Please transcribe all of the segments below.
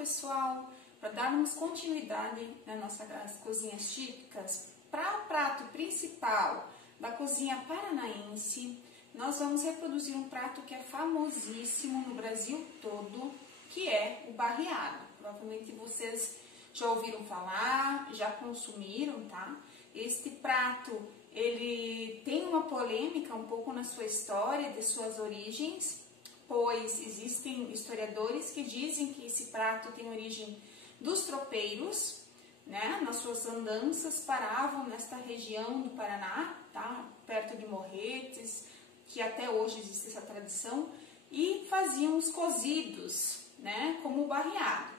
pessoal, para darmos continuidade nas nossas cozinhas típicas, para o prato principal da cozinha paranaense, nós vamos reproduzir um prato que é famosíssimo no Brasil todo, que é o barreado. Provavelmente vocês já ouviram falar, já consumiram, tá? Este prato, ele tem uma polêmica um pouco na sua história, de suas origens, pois existem historiadores que dizem que esse prato tem origem dos tropeiros, né? Nas suas andanças paravam nesta região do Paraná, tá? Perto de Morretes, que até hoje existe essa tradição, e faziam os cozidos, né? Como o barreado.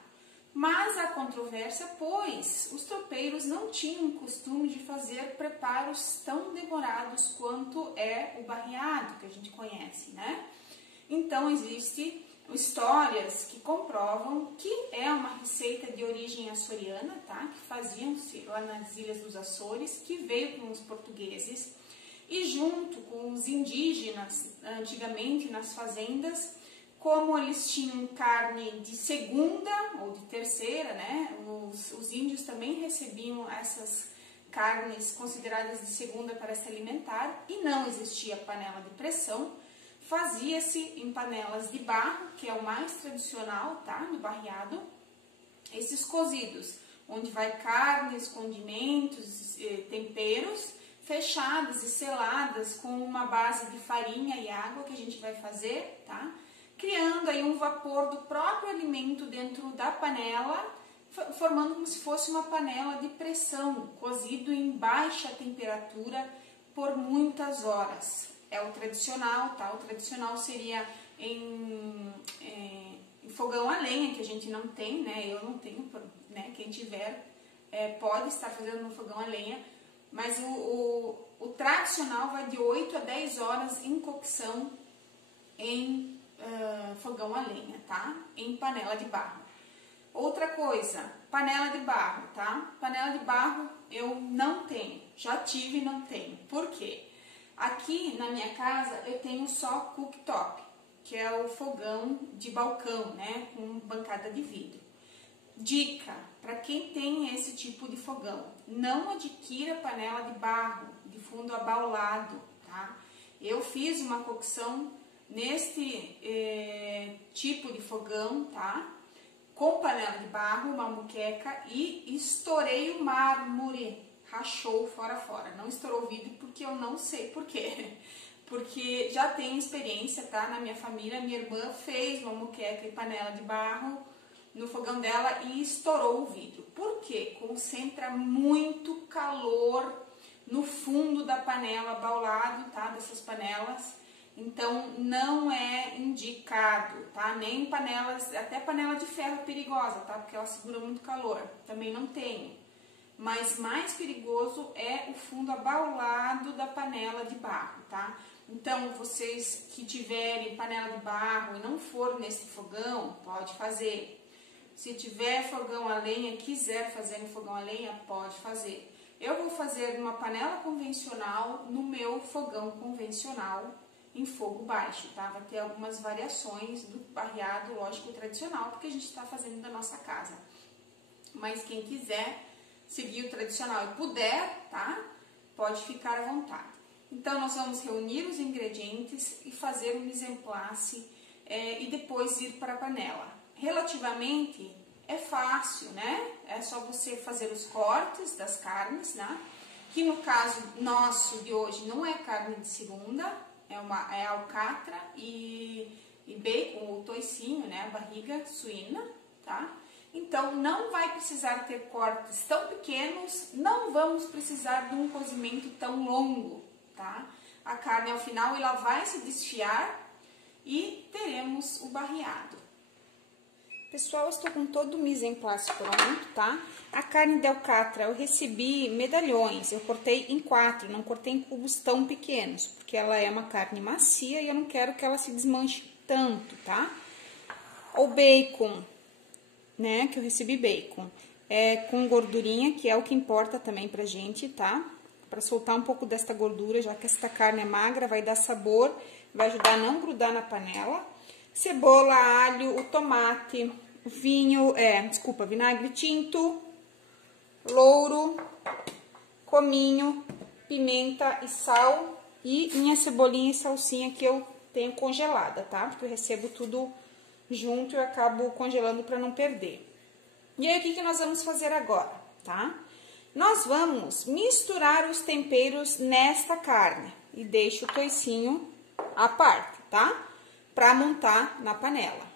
Mas há controvérsia, pois os tropeiros não tinham o costume de fazer preparos tão demorados quanto é o barreado, que a gente conhece, né? Então, existem histórias que comprovam que é uma receita de origem açoriana, tá? Que faziam-se lá nas Ilhas dos Açores, que veio com os portugueses, e junto com os indígenas, antigamente nas fazendas, como eles tinham carne de segunda ou de terceira, né? Os índios também recebiam essas carnes consideradas de segunda para se alimentar, e não existia panela de pressão. Fazia-se em panelas de barro, que é o mais tradicional, tá? No barreado. Esses cozidos, onde vai carnes, condimentos, temperos, fechadas e seladas com uma base de farinha e água que a gente vai fazer, tá? Criando aí um vapor do próprio alimento dentro da panela, formando como se fosse uma panela de pressão, cozido em baixa temperatura por muitas horas. É o tradicional, tá? O tradicional seria em fogão a lenha, que a gente não tem, né? Eu não tenho, né? Quem tiver pode estar fazendo no fogão a lenha, mas o tradicional vai de 8 a 10 horas em cocção em fogão a lenha, tá? Em panela de barro. Outra coisa, panela de barro, tá? Panela de barro eu não tenho, já tive e não tenho. Por quê? Aqui na minha casa eu tenho só cooktop, que é o fogão de balcão, né, com bancada de vidro. Dica, para quem tem esse tipo de fogão, não adquira panela de barro, de fundo abaulado, tá? Eu fiz uma cocção neste tipo de fogão, tá? Com panela de barro, uma muqueca, e estourei o mármore. Rachou fora. Não estourou o vidro porque eu não sei por quê. Porque já tenho experiência, tá? Na minha família, minha irmã fez uma moqueca e panela de barro no fogão dela e estourou o vidro. Por quê? Concentra muito calor no fundo da panela, baulado, tá? Dessas panelas. Então, não é indicado, tá? Nem panelas, até panela de ferro é perigosa, tá? Porque ela segura muito calor. Também não tenho. Mas mais perigoso é o fundo abaulado da panela de barro, tá? Então, vocês que tiverem panela de barro e não for nesse fogão, pode fazer. Se tiver fogão a lenha, quiser fazer no fogão a lenha, pode fazer. Eu vou fazer numa panela convencional, no meu fogão convencional, em fogo baixo, tá? Vai ter algumas variações do barreado, lógico, tradicional, porque a gente está fazendo da nossa casa. Mas quem quiser seguir o tradicional e puder, tá? Pode ficar à vontade. Então, nós vamos reunir os ingredientes e fazer um mise en place e depois ir para a panela. Relativamente é fácil, né? É só você fazer os cortes das carnes, né? Que no caso nosso de hoje não é carne de segunda, é alcatra e bacon ou toicinho, né? A barriga suína, tá? Então, não vai precisar ter cortes tão pequenos, não vamos precisar de um cozimento tão longo, tá? A carne, ao final, ela vai se desfiar e teremos o barreado. Pessoal, eu estou com todo o mise en place pronto, tá? A carne de alcatra, eu recebi medalhões, eu cortei em 4, não cortei em cubos tão pequenos, porque ela é uma carne macia e eu não quero que ela se desmanche tanto, tá? O bacon, né, que eu recebi bacon, com gordurinha, que é o que importa também pra gente, tá? Pra soltar um pouco desta gordura, já que esta carne é magra, vai dar sabor, vai ajudar a não grudar na panela. Cebola, alho, o tomate, vinagre tinto, louro, cominho, pimenta e sal e minha cebolinha e salsinha que eu tenho congelada, tá? Porque eu recebo tudo junto e eu acabo congelando para não perder. E aí, o que nós vamos fazer agora, tá? Nós vamos misturar os temperos nesta carne e deixo o toicinho à parte, tá? Para montar na panela.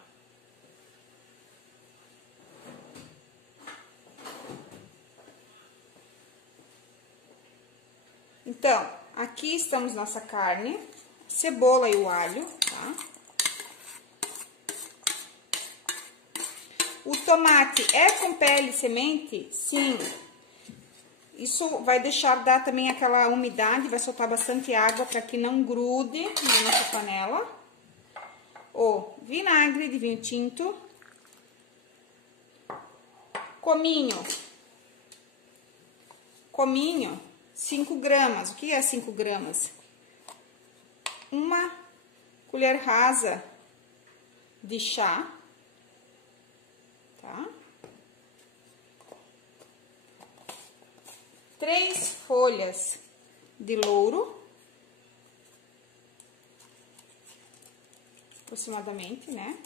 Então, aqui estamos nossa carne, cebola e o alho, tá? O tomate é com pele e semente? Sim. Isso vai dar também aquela umidade, vai soltar bastante água para que não grude na nossa panela. O vinagre de vinho tinto. Cominho. Cominho, 5 gramas. O que é 5 gramas? Uma colher rasa de chá. Tá? 3 folhas de louro, aproximadamente, né?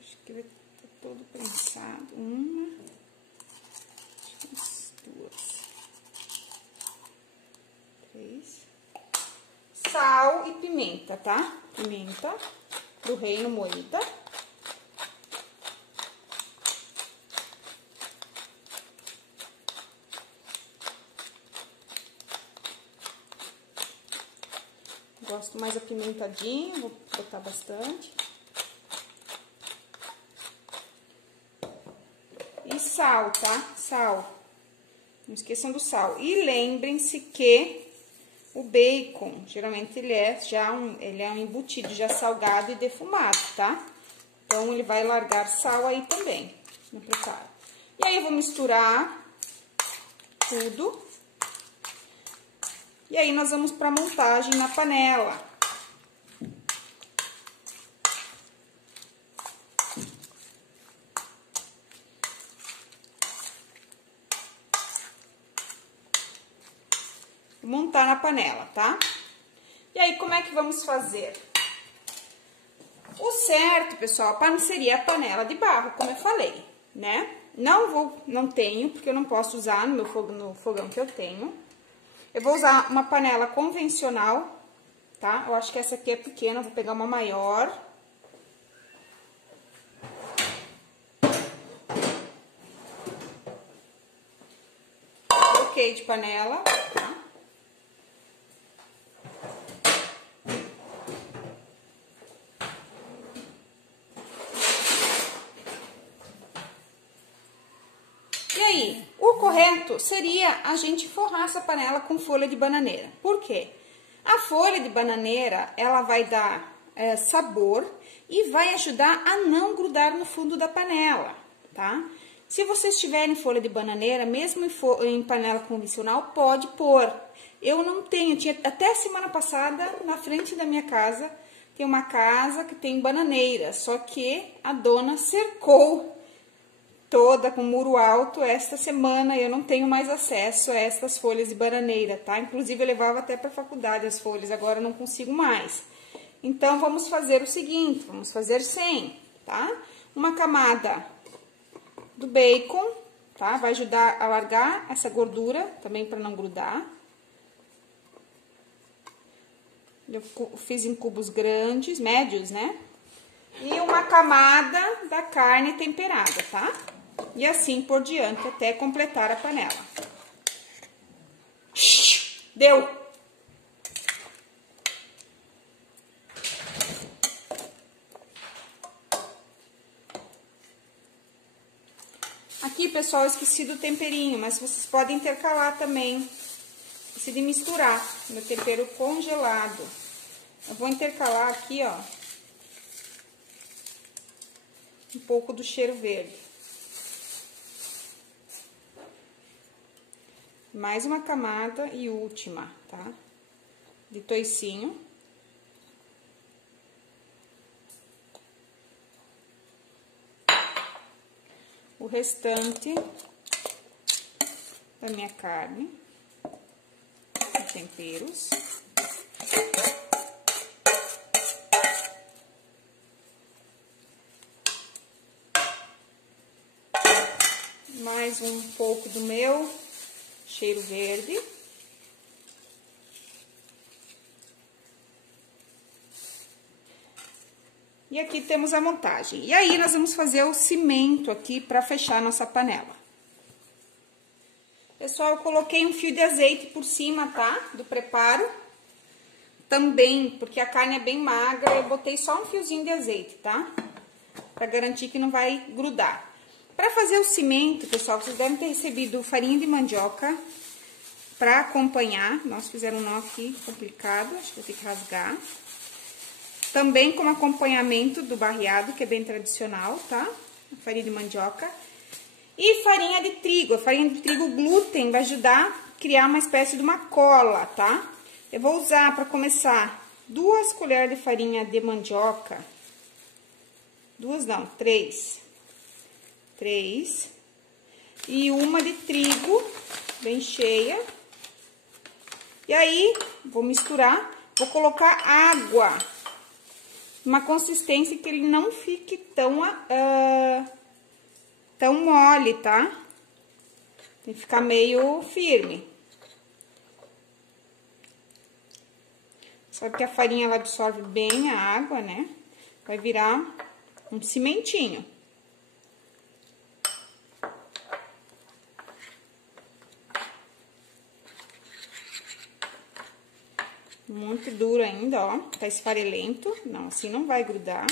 Acho que vai estar todo prensado. Uma, duas, 3. Sal e pimenta, tá? Pimenta do reino moída. Gosto mais apimentadinho, vou botar bastante. E sal, tá? Sal. Não esqueçam do sal. E lembrem-se que o bacon, geralmente ele é um embutido já salgado e defumado, tá? Então, ele vai largar sal aí também no preparo. E aí, eu vou misturar tudo. E aí, nós vamos para a montagem na panela. Vou montar na panela, tá? E aí, como é que vamos fazer? O certo, pessoal, seria a panela de barro, como eu falei, né? Não tenho, porque eu não posso usar no fogão que eu tenho. Eu vou usar uma panela convencional, tá? Eu acho que essa aqui é pequena, vou pegar uma maior. Troquei de panela, tá? E aí, o correto seria a gente forrar essa panela com folha de bananeira. Por quê? A folha de bananeira, ela vai dar sabor e vai ajudar a não grudar no fundo da panela, tá? Se vocês tiverem folha de bananeira, mesmo em panela convencional, pode pôr. Eu não tenho, tinha até semana passada, na frente da minha casa, tem uma casa que tem bananeira, só que a dona cercou toda com muro alto. Esta semana eu não tenho mais acesso a estas folhas de bananeira, tá? Inclusive eu levava até para a faculdade as folhas, agora eu não consigo mais. Então vamos fazer o seguinte, vamos fazer 100, tá? Uma camada do bacon, tá? Vai ajudar a largar essa gordura também para não grudar. Eu fiz em cubos grandes, médios, né? E uma camada da carne temperada, tá? E assim por diante, até completar a panela. Deu! Aqui, pessoal, eu esqueci do temperinho, mas vocês podem intercalar também. Esqueci de misturar meu tempero congelado. Eu vou intercalar aqui, ó, um pouco do cheiro verde. Mais uma camada e última, tá? De toicinho. restante da minha carne, os temperos. Mais um pouco do meu cheiro verde. E aqui temos a montagem. E aí, nós vamos fazer o cimento aqui para fechar a nossa panela. Pessoal, eu coloquei um fio de azeite por cima, tá? Do preparo. Também, porque a carne é bem magra, eu botei só um fiozinho de azeite, tá? Para garantir que não vai grudar. Para fazer o cimento, pessoal, vocês devem ter recebido farinha de mandioca para acompanhar. Nós fizemos um nó aqui complicado, acho que vou ter que rasgar. Também como acompanhamento do barreado, que é bem tradicional, tá? Farinha de mandioca. E farinha de trigo. A farinha de trigo glúten vai ajudar a criar uma espécie de uma cola, tá? Eu vou usar, para começar, 2 colheres de farinha de mandioca. 2 não, 3. 3. E uma de trigo, bem cheia. E aí, vou misturar, vou colocar água. Uma consistência que ele não fique tão mole, tá? Tem que ficar meio firme. Sabe que a farinha ela absorve bem a água, né? Vai virar um cimentinho. Muito duro ainda, ó. Tá esfarelento. Não, assim não vai grudar.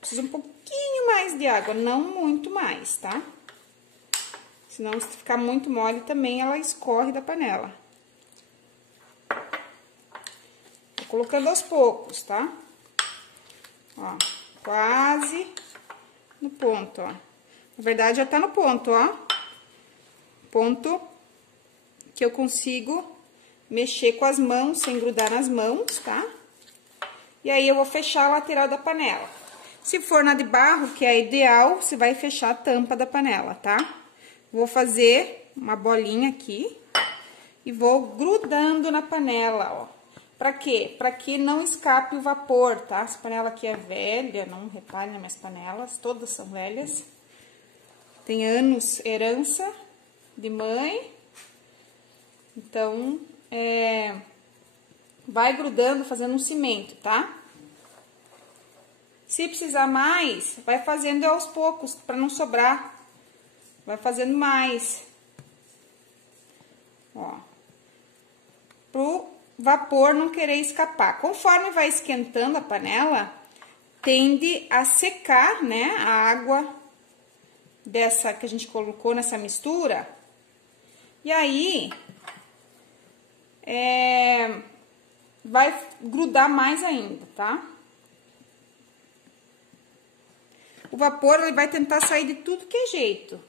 Precisa um pouquinho mais de água, não muito mais, tá? Senão, se ficar muito mole, também ela escorre da panela. Tô colocando aos poucos, tá? Ó, quase no ponto, ó. Na verdade, já tá no ponto, ó. Ponto que eu consigo mexer com as mãos, sem grudar nas mãos, tá? E aí, eu vou fechar a lateral da panela. Se for na de barro, que é ideal, você vai fechar a tampa da panela, tá? Vou fazer uma bolinha aqui e vou grudando na panela, ó. Pra quê? Pra que não escape o vapor, tá? Essa panela aqui é velha, não reparem nas minhas panelas, todas são velhas. Tem anos, herança de mãe. Então, vai grudando, fazendo um cimento, tá? Se precisar mais, vai fazendo aos poucos, para não sobrar. Vai fazendo mais. Ó. Pro vapor não querer escapar. Conforme vai esquentando a panela, tende a secar, né, a água dessa que a gente colocou nessa mistura. E aí, vai grudar mais ainda, tá? O vapor, ele vai tentar sair de tudo que é jeito.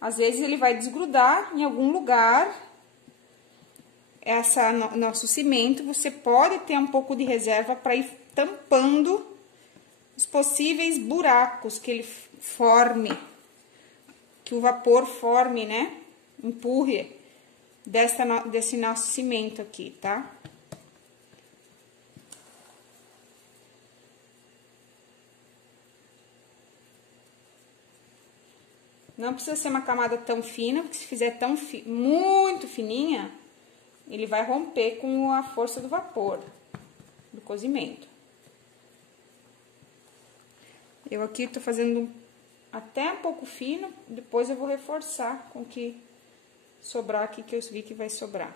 Às vezes, ele vai desgrudar em algum lugar. Nosso cimento, você pode ter um pouco de reserva para ir tampando os possíveis buracos que ele forme, que o vapor forme, né? Empurre desse nosso cimento aqui, tá? Não precisa ser uma camada tão fina, porque se fizer muito fininha, ele vai romper com a força do vapor, do cozimento. Eu aqui tô fazendo até um pouco fino, depois eu vou reforçar com o que sobrar aqui, que eu vi que vai sobrar.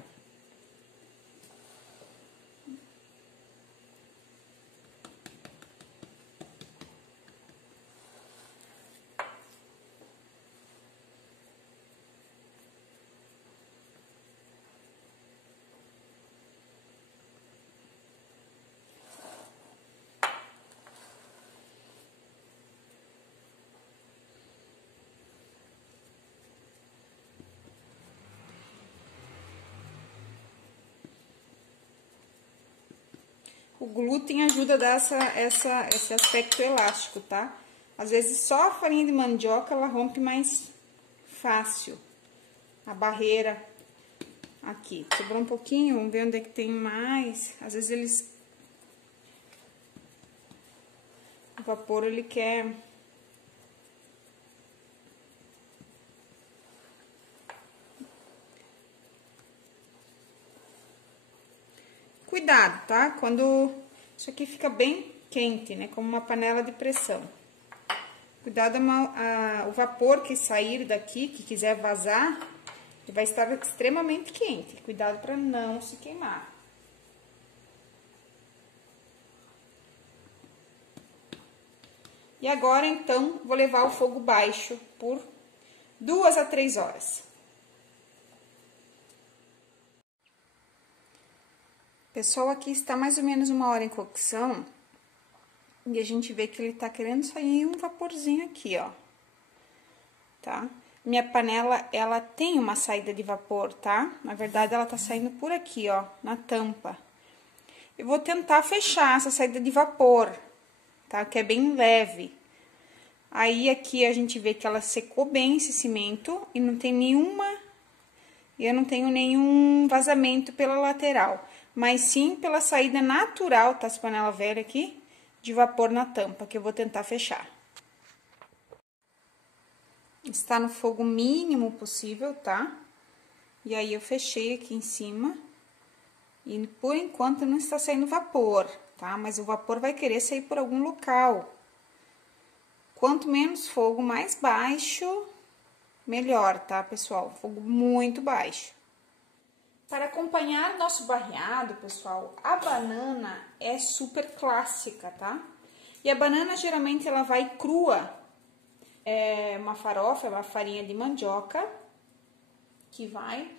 O glúten ajuda a dar esse aspecto elástico, tá? Às vezes, só a farinha de mandioca, ela rompe mais fácil a barreira aqui. Sobrou um pouquinho, vamos ver onde é que tem mais. Às vezes o vapor, ele quer... Cuidado, tá? Quando isso aqui fica bem quente, né? Como uma panela de pressão. Cuidado, o vapor que sair daqui, que quiser vazar, ele vai estar extremamente quente. Cuidado para não se queimar. E agora, então, vou levar o fogo baixo por 2 a 3 horas. Pessoal, aqui está mais ou menos 1 hora em cocção. E a gente vê que ele tá querendo sair um vaporzinho aqui, ó. Tá? Minha panela, ela tem uma saída de vapor, tá? Na verdade, ela tá saindo por aqui, ó, na tampa. Eu vou tentar fechar essa saída de vapor, tá? Que é bem leve. Aí, aqui a gente vê que ela secou bem esse cimento e não tem nenhuma... Eu não tenho nenhum vazamento pela lateral, mas sim pela saída natural, tá? Essa panela velha aqui, de vapor na tampa, que eu vou tentar fechar. Está no fogo mínimo possível, tá? E aí, eu fechei aqui em cima. E, por enquanto, não está saindo vapor, tá? Mas o vapor vai querer sair por algum local. Quanto menos fogo, mais baixo, melhor, tá, pessoal? Fogo muito baixo. Para acompanhar nosso barreado, pessoal, a banana é super clássica, tá? E a banana, geralmente, ela vai crua. É uma farofa, é uma farinha de mandioca, que vai...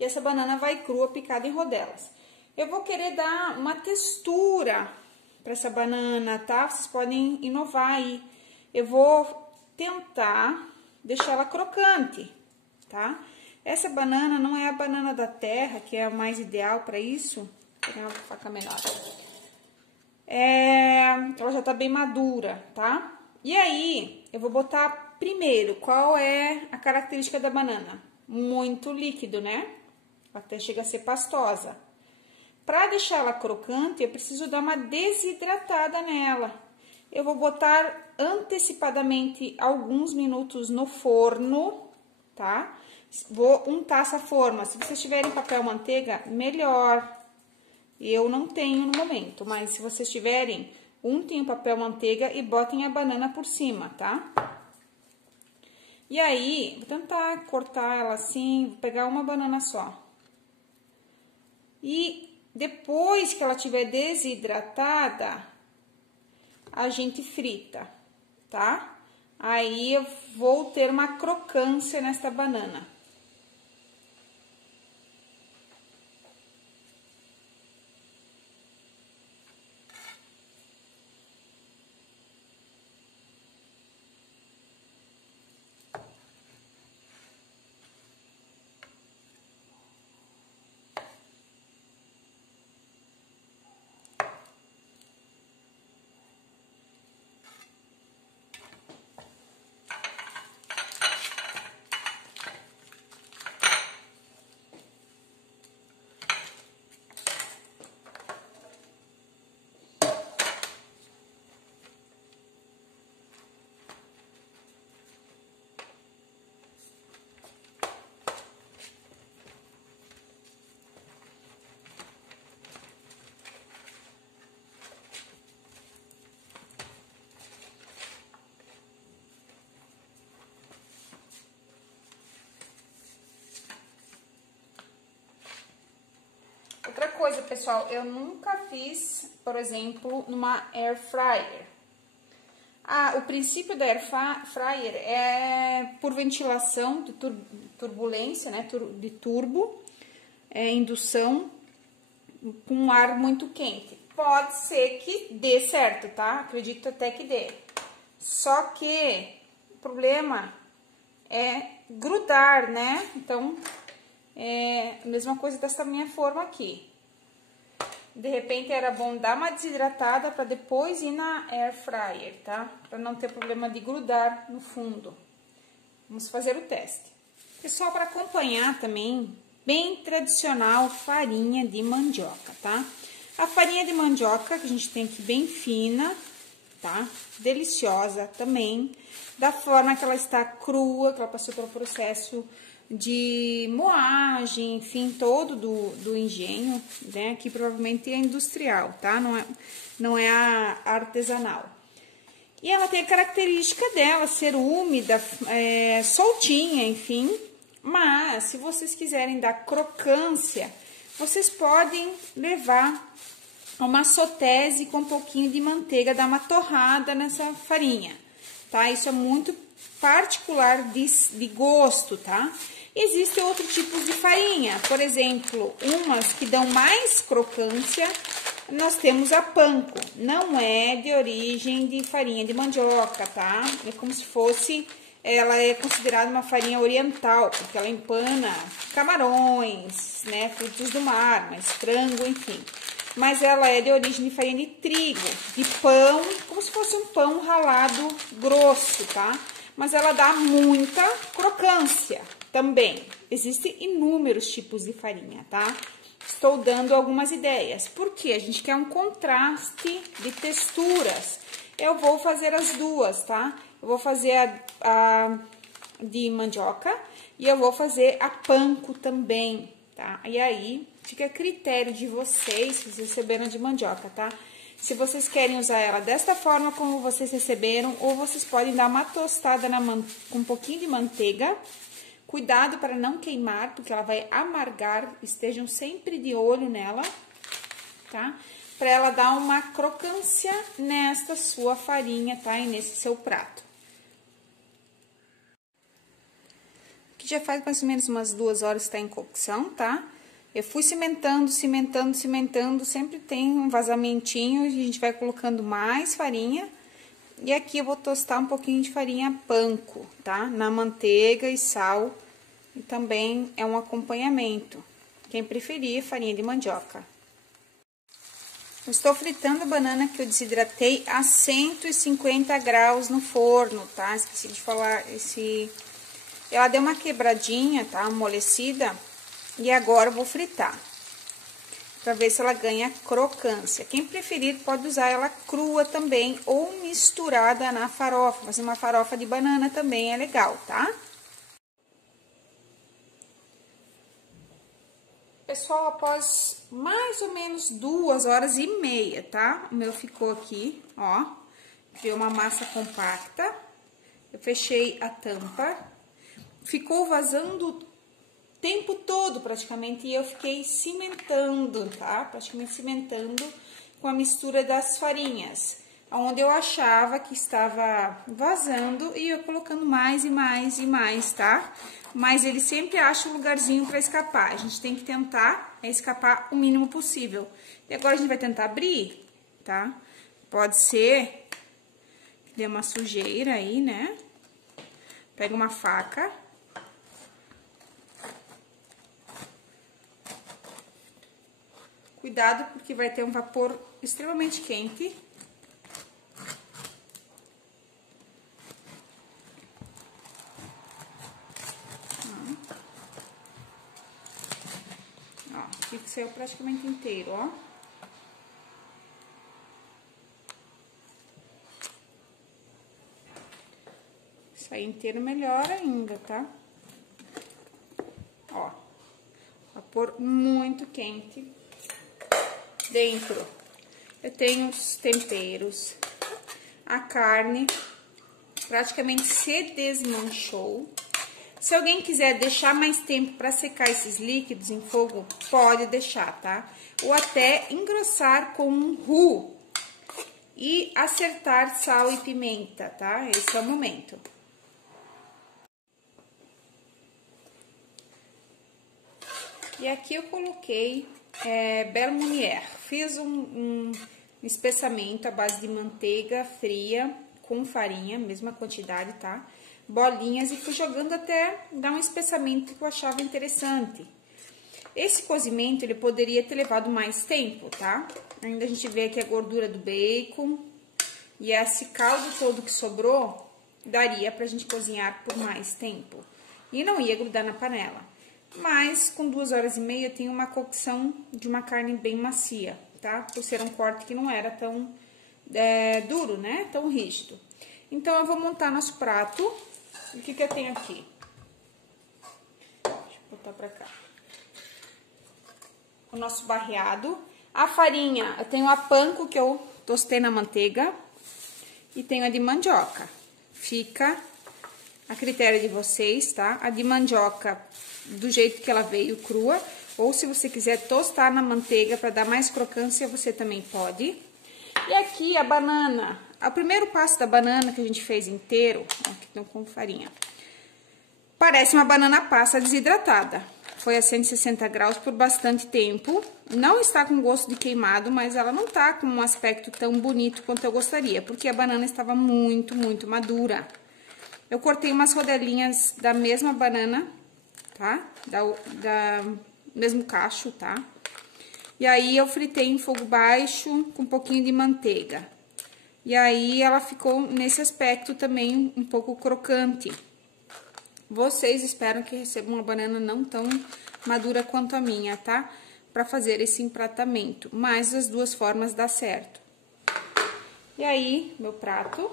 E essa banana vai crua, picada em rodelas. Eu vou querer dar uma textura para essa banana, tá? Vocês podem inovar aí. Eu vou tentar deixar ela crocante, tá? Essa banana não é a banana da terra, que é a mais ideal para isso. Vou pegar uma faca menor. Ela já tá bem madura, tá? E aí, eu vou botar primeiro, qual é a característica da banana? Muito líquido, né? Até chega a ser pastosa. Para deixar ela crocante, eu preciso dar uma desidratada nela. Eu vou botar antecipadamente alguns minutos no forno, tá? Vou untar essa forma. Se vocês tiverem papel manteiga, melhor. Eu não tenho no momento, mas se vocês tiverem, untem o papel manteiga e botem a banana por cima, tá? E aí, vou tentar cortar ela assim, vou pegar uma banana só. E depois que ela estiver desidratada, a gente frita, tá? Aí eu vou ter uma crocância nesta banana. Outra coisa, pessoal, eu nunca fiz, por exemplo, numa air fryer. O princípio da air fryer é por ventilação, de turbulência, né, de turbo, indução, com um ar muito quente. Pode ser que dê certo, tá? Acredito até que dê. Só que o problema é grudar, né? Então, é a mesma coisa dessa minha forma aqui. De repente, era bom dar uma desidratada para depois ir na air fryer, tá? Para não ter problema de grudar no fundo. Vamos fazer o teste. Pessoal, para acompanhar também, bem tradicional, farinha de mandioca, tá? A farinha de mandioca que a gente tem aqui bem fina, tá? Deliciosa também, da forma que ela está crua, que ela passou pelo processo de moagem, enfim, todo do engenho, né? Aqui provavelmente é industrial, tá? Não é a artesanal. E ela tem a característica dela ser úmida, soltinha, enfim. Mas, se vocês quiserem dar crocância, vocês podem levar uma sotese com um pouquinho de manteiga, dar uma torrada nessa farinha, tá? Isso é muito particular de gosto, tá? Existem outros tipos de farinha, por exemplo, umas que dão mais crocância, nós temos a panko, não é de origem de farinha de mandioca, tá? É como se fosse, ela é considerada uma farinha oriental, porque ela empana camarões, né, frutos do mar, mas frango, enfim. Mas ela é de origem de farinha de trigo, de pão, como se fosse um pão ralado grosso, tá? Mas ela dá muita crocância também. Existem inúmeros tipos de farinha, tá? Estou dando algumas ideias, porque a gente quer um contraste de texturas. Eu vou fazer as duas, tá? Eu vou fazer a de mandioca e eu vou fazer a panko também, tá? E aí, fica a critério de vocês, se vocês receberam de mandioca, tá? Se vocês querem usar ela desta forma como vocês receberam, ou vocês podem dar uma tostada com um pouquinho de manteiga. Cuidado para não queimar, porque ela vai amargar, estejam sempre de olho nela, tá? Para ela dar uma crocância nesta sua farinha, tá? E nesse seu prato. Aqui já faz mais ou menos umas 2 horas que tá em cocção, tá? Eu fui cimentando, sempre tem um vazamentinho, e a gente vai colocando mais farinha. E aqui eu vou tostar um pouquinho de farinha panko, tá? Na manteiga e sal. E também é um acompanhamento. Quem preferir, farinha de mandioca. Eu estou fritando a banana que eu desidratei a 150 graus no forno, tá? Esqueci de falar, ela deu uma quebradinha, tá? Amolecida. E agora eu vou fritar, para ver se ela ganha crocância. Quem preferir pode usar ela crua também, ou misturada na farofa. Fazer uma farofa de banana também é legal, tá? Pessoal, após mais ou menos 2 horas e meia, tá? O meu ficou aqui, ó. Criou uma massa compacta. Eu fechei a tampa. Ficou vazando tempo todo, praticamente, e eu fiquei cimentando, tá? Praticamente cimentando com a mistura das farinhas, onde eu achava que estava vazando, e eu colocando mais e mais e mais, tá? Mas ele sempre acha um lugarzinho para escapar. A gente tem que tentar escapar o mínimo possível. E agora a gente vai tentar abrir, tá? Pode ser que dê uma sujeira aí, né? Pega uma faca. Cuidado, porque vai ter um vapor extremamente quente. Ó, aqui que saiu praticamente inteiro, ó. Sair inteiro melhor ainda, tá? Ó, vapor muito quente. Dentro eu tenho os temperos, a carne praticamente se desmanchou. Se alguém quiser deixar mais tempo para secar esses líquidos em fogo, pode deixar, tá? Ou até engrossar com um roux e acertar sal e pimenta, tá? Esse é o momento. E aqui eu coloquei Belle Meunier. Fiz um espessamento à base de manteiga fria com farinha, mesma quantidade, tá? Bolinhas, e fui jogando até dar um espessamento que eu achava interessante. Esse cozimento, ele poderia ter levado mais tempo, tá? Ainda a gente vê aqui a gordura do bacon e esse caldo todo que sobrou, daria pra gente cozinhar por mais tempo. e não ia grudar na panela. Mas com 2 horas e meia tem uma cocção de uma carne bem macia, tá? Por ser um corte que não era tão duro, né? Tão rígido. Então, eu vou montar nosso prato. O que eu tenho aqui? Deixa eu botar pra cá. O nosso barreado. A farinha, eu tenho a panko que eu tostei na manteiga. E tenho a de mandioca. Fica a critério de vocês, tá? A de mandioca, do jeito que ela veio, crua. Ou se você quiser tostar na manteiga para dar mais crocância, você também pode. E aqui a banana. O primeiro passo da banana que a gente fez inteiro, aqui estão com farinha. Parece uma banana passa desidratada. Foi a 160 graus por bastante tempo. Não está com gosto de queimado, mas ela não tá com um aspecto tão bonito quanto eu gostaria, porque a banana estava muito, muito madura. Eu cortei umas rodelinhas da mesma banana, tá? Mesmo cacho, tá? E aí, eu fritei em fogo baixo com um pouquinho de manteiga. E aí, ela ficou nesse aspecto também um pouco crocante. Vocês esperam que recebam uma banana não tão madura quanto a minha, tá? Pra fazer esse empratamento. Mas as duas formas dá certo. E aí, meu prato.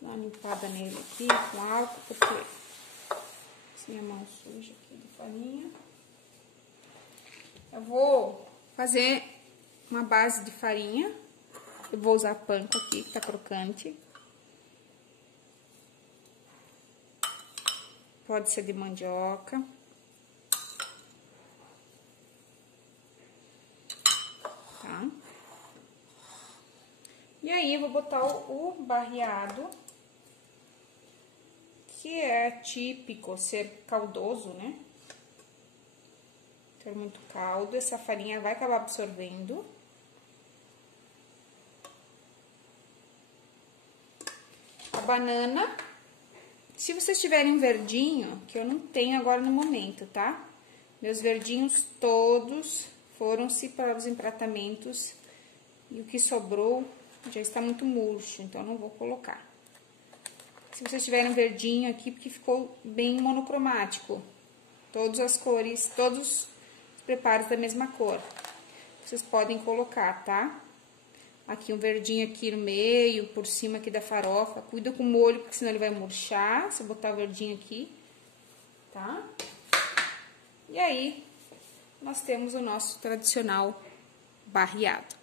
Dá uma limpada nele aqui com álcool, porque minha mão suja aqui de farinha. Eu vou fazer uma base de farinha. Eu vou usar panko aqui, que tá crocante. Pode ser de mandioca. Tá? E aí, eu vou botar o barreado, que é típico ser caldoso, né? Ter muito caldo, essa farinha vai acabar absorvendo. A banana, se vocês tiverem um verdinho, que eu não tenho agora no momento, tá? Meus verdinhos todos foram-se para os empratamentos e o que sobrou já está muito murcho, então não vou colocar. Se vocês tiverem um verdinho aqui, porque ficou bem monocromático, todas as cores, todos os preparos da mesma cor, vocês podem colocar, tá? Aqui um verdinho aqui no meio, por cima aqui da farofa. Cuida com o molho, porque senão ele vai murchar, se eu botar o verdinho aqui, tá? E aí, nós temos o nosso tradicional barreado.